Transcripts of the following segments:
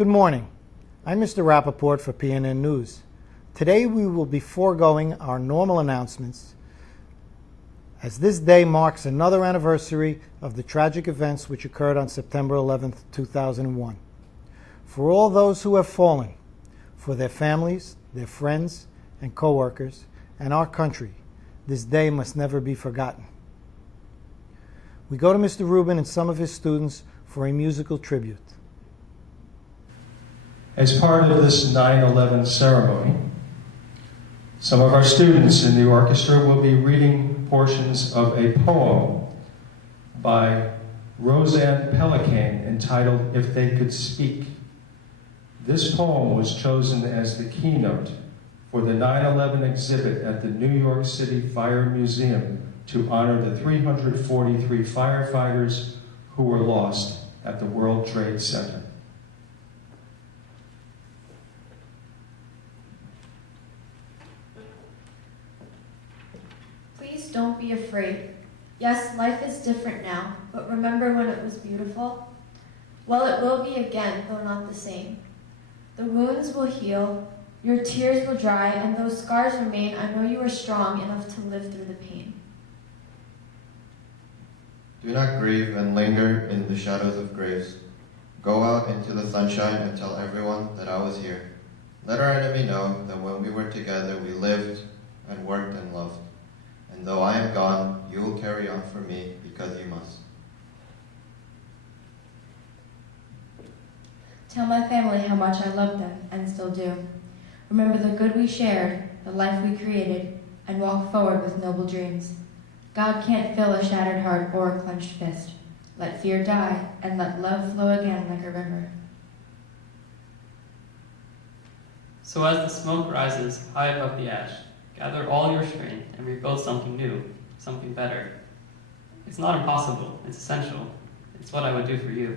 Good morning. I'm Mr. Rappaport for PNN News. Today we will be foregoing our normal announcements as this day marks another anniversary of the tragic events which occurred on September 11, 2001. For all those who have fallen, for their families, their friends and co-workers, and our country, this day must never be forgotten. We go to Mr. Rubin and some of his students for a musical tribute. As part of this 9/11 ceremony, some of our students in the orchestra will be reading portions of a poem by Rosanne Pelican entitled If They Could Speak. This poem was chosen as the keynote for the 9/11 exhibit at the New York City Fire Museum to honor the 343 firefighters who were lost at the World Trade Center. Please don't be afraid. Yes, life is different now, but remember when it was beautiful? Well, it will be again, though not the same. The wounds will heal, your tears will dry, and though scars remain, I know you are strong enough to live through the pain. Do not grieve and linger in the shadows of graves. Go out into the sunshine and tell everyone that I was here. Let our enemy know that when we were together, we lived and worked and loved. And though I am gone, you will carry on for me because you must. Tell my family how much I love them and still do. Remember the good we shared, the life we created, and walk forward with noble dreams. God can't fill a shattered heart or a clenched fist. Let fear die and let love flow again like a river. So as the smoke rises high above the ash, gather all your strength and rebuild something new, something better. It's not impossible, it's essential. It's what I would do for you.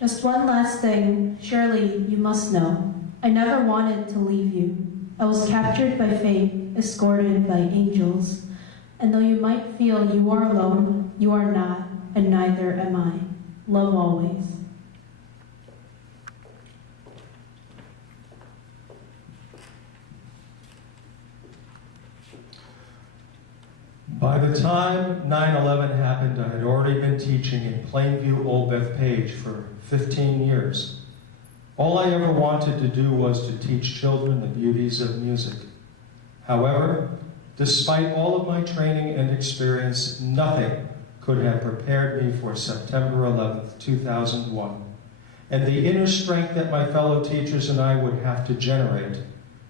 Just one last thing, surely you must know. I never wanted to leave you. I was captured by fate, escorted by angels. And though you might feel you are alone, you are not, and neither am I. Love always. By the time 9/11 happened, I had already been teaching in Plainview Old Bethpage for 15 years. All I ever wanted to do was to teach children the beauties of music. However, despite all of my training and experience, nothing could have prepared me for September 11th, 2001, and the inner strength that my fellow teachers and I would have to generate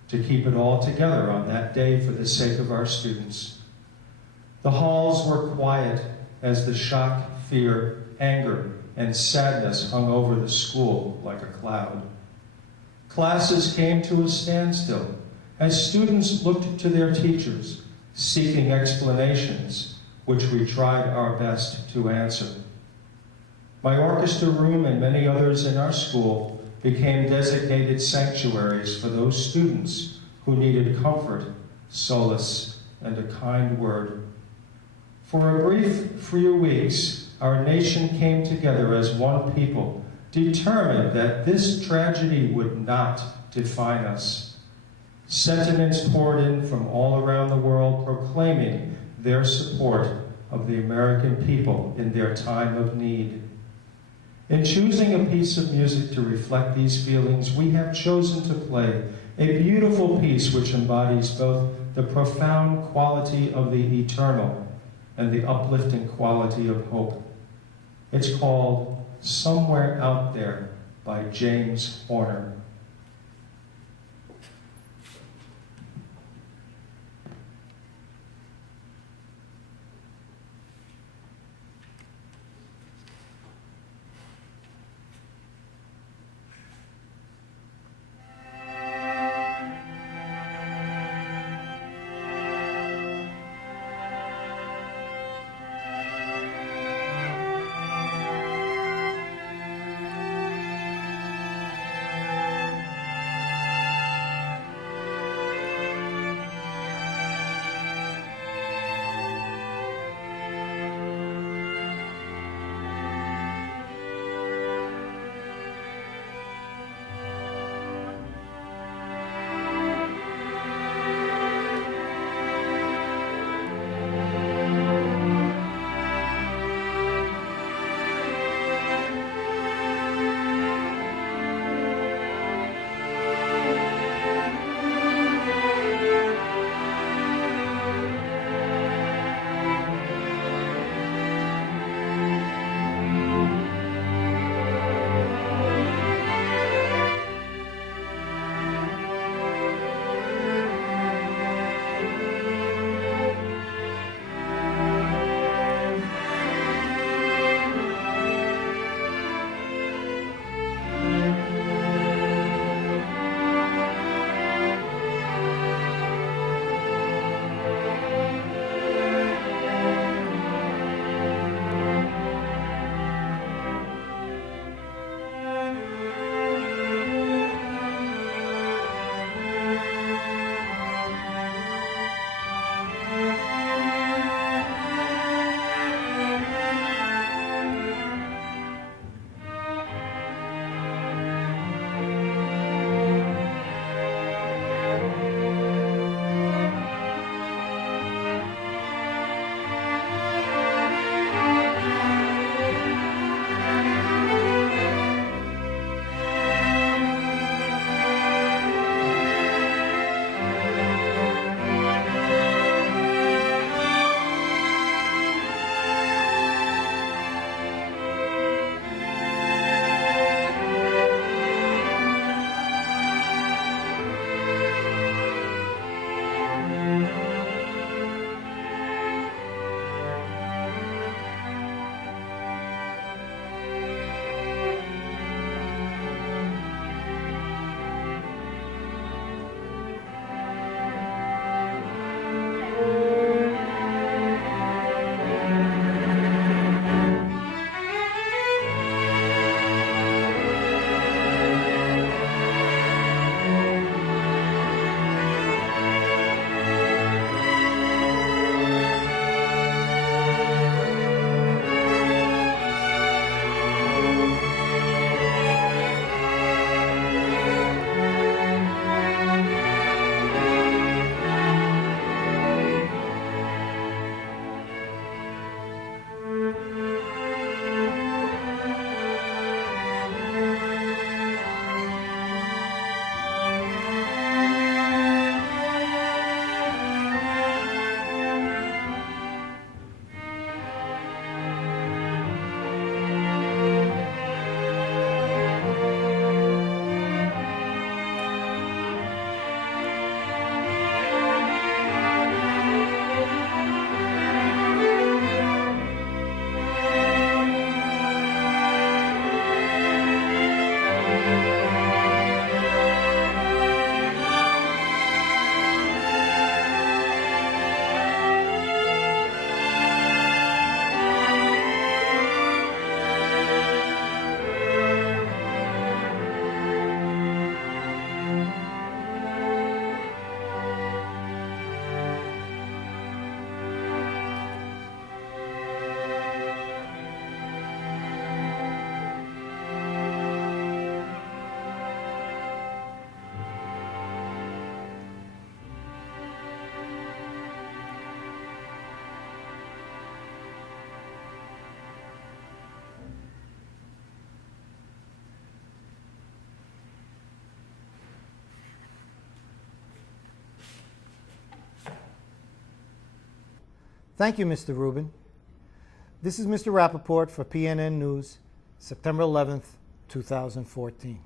to keep it all together on that day for the sake of our students. The halls were quiet as the shock, fear, anger, and sadness hung over the school like a cloud. Classes came to a standstill as students looked to their teachers, seeking explanations, which we tried our best to answer. My orchestra room and many others in our school became designated sanctuaries for those students who needed comfort, solace, and a kind word. For a brief few weeks, our nation came together as one people, determined that this tragedy would not define us. Sentiments poured in from all around the world proclaiming their support of the American people in their time of need. In choosing a piece of music to reflect these feelings, we have chosen to play a beautiful piece which embodies both the profound quality of the eternal and the uplifting quality of hope. It's called Somewhere Out There by James Horner. Thank you, Mr. Rubin. This is Mr. Rappaport for PNN News, September 11th, 2014.